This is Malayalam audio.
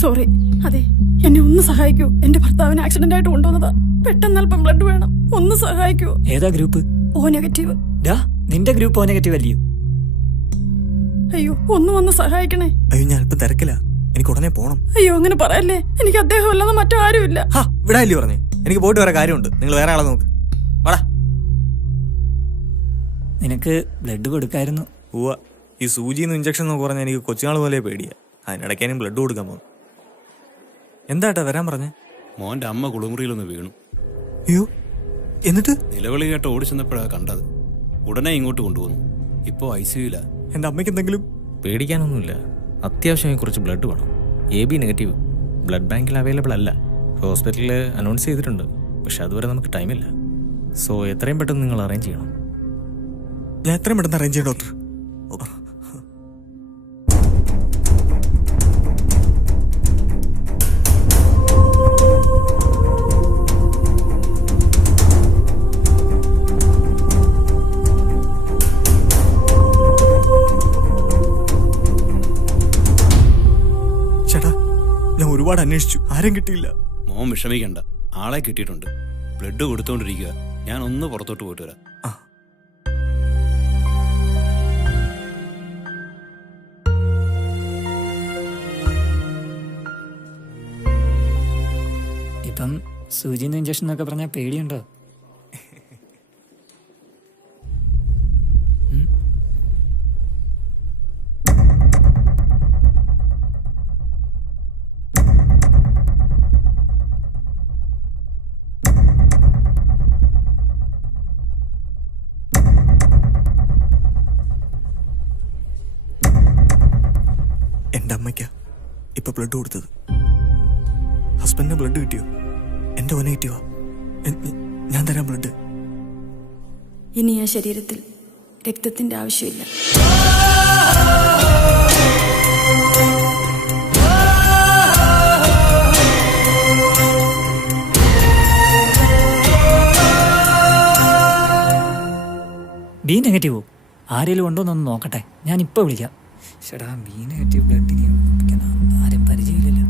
സോറി. അതെ, എന്നെ ഒന്ന് സഹായിക്കൂ. എന്റെ ഭർത്താവിന് ആക്സിഡന്റ് ആയിട്ട് കൊണ്ടുവന്നതാ. പെട്ടെന്ന് അല്പം ബ്ലഡ് വേണം. ഒന്ന് സഹായിക്കൂ. ഏതാ ഗ്രൂപ്പ്? ഓ നെഗറ്റീവ്. നിന്റെ ഗ്രൂപ്പ് ഓ നെഗറ്റീവ് അല്ലയോ? അയ്യോ, ഒന്ന് വന്ന് സഹായിക്കണേ. അയ്യോ, ഞാൻ അല്പം തിരക്കില്ല, എനിക്ക് ഉടനെ പോണം. അയ്യോ, അങ്ങനെ പറയല്ലേ. എനിക്ക് അദ്ദേഹം അല്ലാതെ മറ്റാരും ഇല്ല. വിടാല്ലേ പറഞ്ഞേ. എനിക്ക് പോയിട്ട് വേറെ കാര്യമുണ്ട്. നിങ്ങൾ വേറെ ആളെ നോക്ക്. വാടാ. നിനക്ക് ബ്ലഡ് കൊടുക്കായിരുന്നു. ഈ സൂചിന്ന് ഇഞ്ചക്ഷൻ എന്നൊക്കെ പറഞ്ഞാൽ എനിക്ക് കൊച്ചുനാൾ പോലെ പേടിയാ. അതിനിടയ്ക്കാനും ബ്ലഡ് കൊടുക്കാൻ പോകും. എന്താട്ടാ വരാൻ പറഞ്ഞേ? മോന്റെ അമ്മ കുളിമുറിയിലൊന്ന് വീണു. അയ്യോ, എന്നിട്ട്? നിലവിളി കേട്ട് ഓടി ചെന്നപ്പോഴാണ് കണ്ടത്. ഉടനെ ഇങ്ങോട്ട് കൊണ്ടുവന്നു. ഇപ്പോൾ ICUല. എന്റെ അമ്മയ്ക്ക് എന്തെങ്കിലും? പേടിക്കാനൊന്നുമില്ല. അത്യാവശ്യമായി കുറച്ച് ബ്ലഡ് വേണം. AB negative. ബ്ലഡ് ബാങ്കിൽ അവൈലബിൾ അല്ല. ഹോസ്പിറ്റലിൽ അനൗൺസ് ചെയ്തിട്ടുണ്ട്, പക്ഷെ അതുവരെ നമുക്ക് ടൈമില്ല. സോ എത്രയും പെട്ടെന്ന് നിങ്ങൾ അറേഞ്ച് ചെയ്യണം. ഞാൻ എത്രയും പെട്ടെന്ന് അറേഞ്ച് ചെയ്യാം ഡോക്ടർ. ചേട്ടാ, ഞാൻ ഒരുപാട് അന്വേഷിച്ചു, ആരും കിട്ടിയില്ല. മോൻ വിഷമിക്കണ്ട, ആളെ കിട്ടിയിട്ടുണ്ട്. ബ്ലഡ് കൊടുത്തോണ്ടിരിക്കുക. ഞാൻ ഒന്ന് പുറത്തോട്ട് പോയിട്ട് വരാം. ഇപ്പം സൂചിന്ന് ഇഞ്ചക്ഷൻ എന്നൊക്കെ പറഞ്ഞാൽ പേടിയുണ്ടോ? എന്റെ അമ്മയ്ക്കാ ഇപ്പൊ ബ്ലഡ് കൊടുത്തത്. ഹസ്ബൻഡിന് ബ്ലഡ് കിട്ടിയോ? എന്റെ ഓനെ കിട്ടിയോ? ഞാൻ തരാം ബ്ലഡ്. ഇനി ആ ശരീരത്തിൽ രക്തത്തിന്റെ ആവശ്യമില്ല. B നെഗറ്റീവോ? ആരെങ്കിലും ഉണ്ടോന്നൊന്ന് നോക്കട്ടെ, ഞാൻ ഇപ്പൊ വിളിക്കാം. ചേട്ടാ, B നെഗറ്റീവ് ബ്ലഡിന് ആരും പരിചയമില്ലല്ലോ.